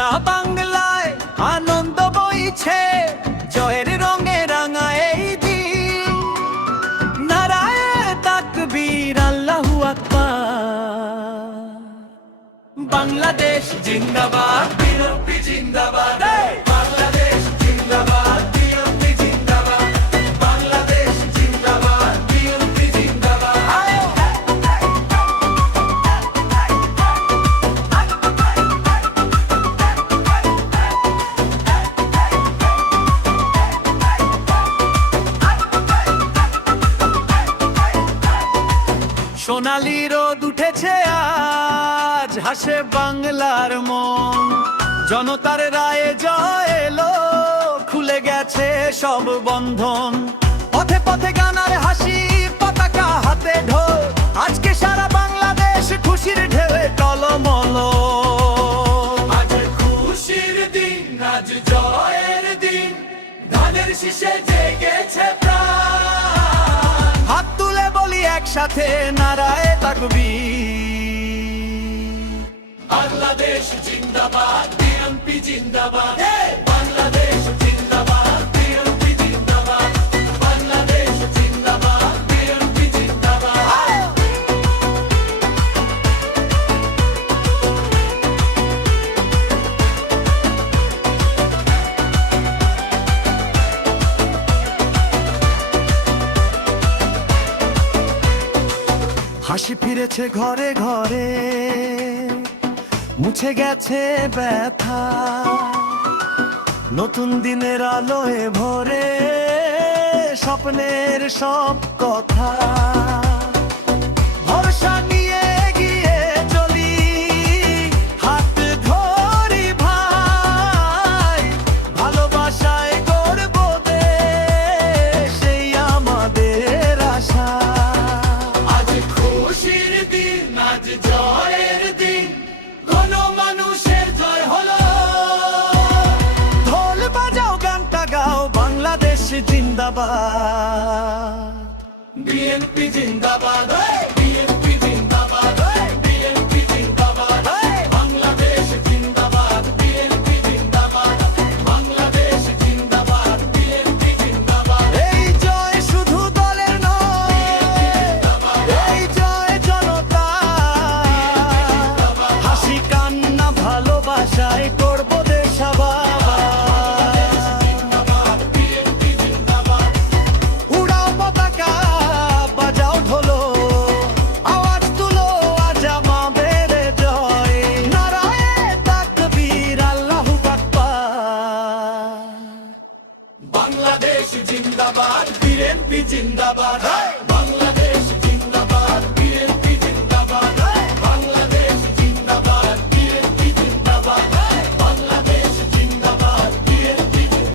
সারা বাংলায় আনন্দ বইছে, জয়ের রঙে রাঙা এই দিন। নারায়ে তাকবীর, আল্লাহু আকবার। বাংলাদেশ জিন্দাবাদ, বিএনপি জিন্দাবাদ। বাংলাদেশ জিন্দাবাদ, বিএনপি জিন্দাবাদ। বাংলাদেশ জিন্দাবাদ, বিএনপি জিন্দাবাদ। সোনালি রোদ উঠেছে আজ, হাসে বাংলার মন। জনতার রায়ে জয় এলো, খুলে গেছে সব বন্ধন। পথে পথে গানার হাসি, পতাকা হাতে ঢোল। আজকে সারা বাংলাদেশ খুশির ঢেউয়ে টলমল। আজ খুশির দিন, আজ জয়ের দিন। ধানের শীষে জেগেছে প্রাণ। হাত তুলে বলি একসাথে, নারায়ে তাকবীর। বাংলাদেশ জিন্দাবাদ, বিএনপি জিন্দাবাদ। বাংলাদেশ জিন্দাবাদ, বিএনপি জিন্দাবাদ। বাংলাদেশ জিন্দাবাদ, বিএনপি জিন্দাবাদ। হাসি ফিরেছে ঘরে ঘরে, মুছে গেছে ব্যথা। নতুন দিনের আলোয় ভরে, স্বপ্নের সব কথা। ভরসা নিয়ে এগিয়ে চলি, হাত ধরি ভাই। ভালোবাসায় গর্ব দেশ, এই আমাদের আশা। আজ খুশির দিন, আজ জয়ের দিন। কোন মানুষের জয় হলো। ঢোল বাজাও, গানটা গাও, বাংলাদেশ জিন্দাবাদ, বিএনপি জিন্দাবাদ। বিএনপি জিন্দাবাদ, বিএনপি জিন্দাবাদ। বাংলাদেশ জিন্দাবাদ, বিএনপি জিন্দাবাদ। বাংলাদেশ জিন্দাবাদ, বিএনপি জিন্দাবাদ। এই জয় শুধু দলের নয়, এই জয় জনতা। হাসি কান্না ভালোবাসায় করব দেশ আবার। উড়াও পতাকা, বাজাও ঢোলো, আওয়াজ তুলো, আজ আমাদের জয়। নারায়ে তাকবীর, আল্লাহু আকবার। বাংলাদেশ জিন্দাবাদ, বিএনপি জিন্দাবাদ।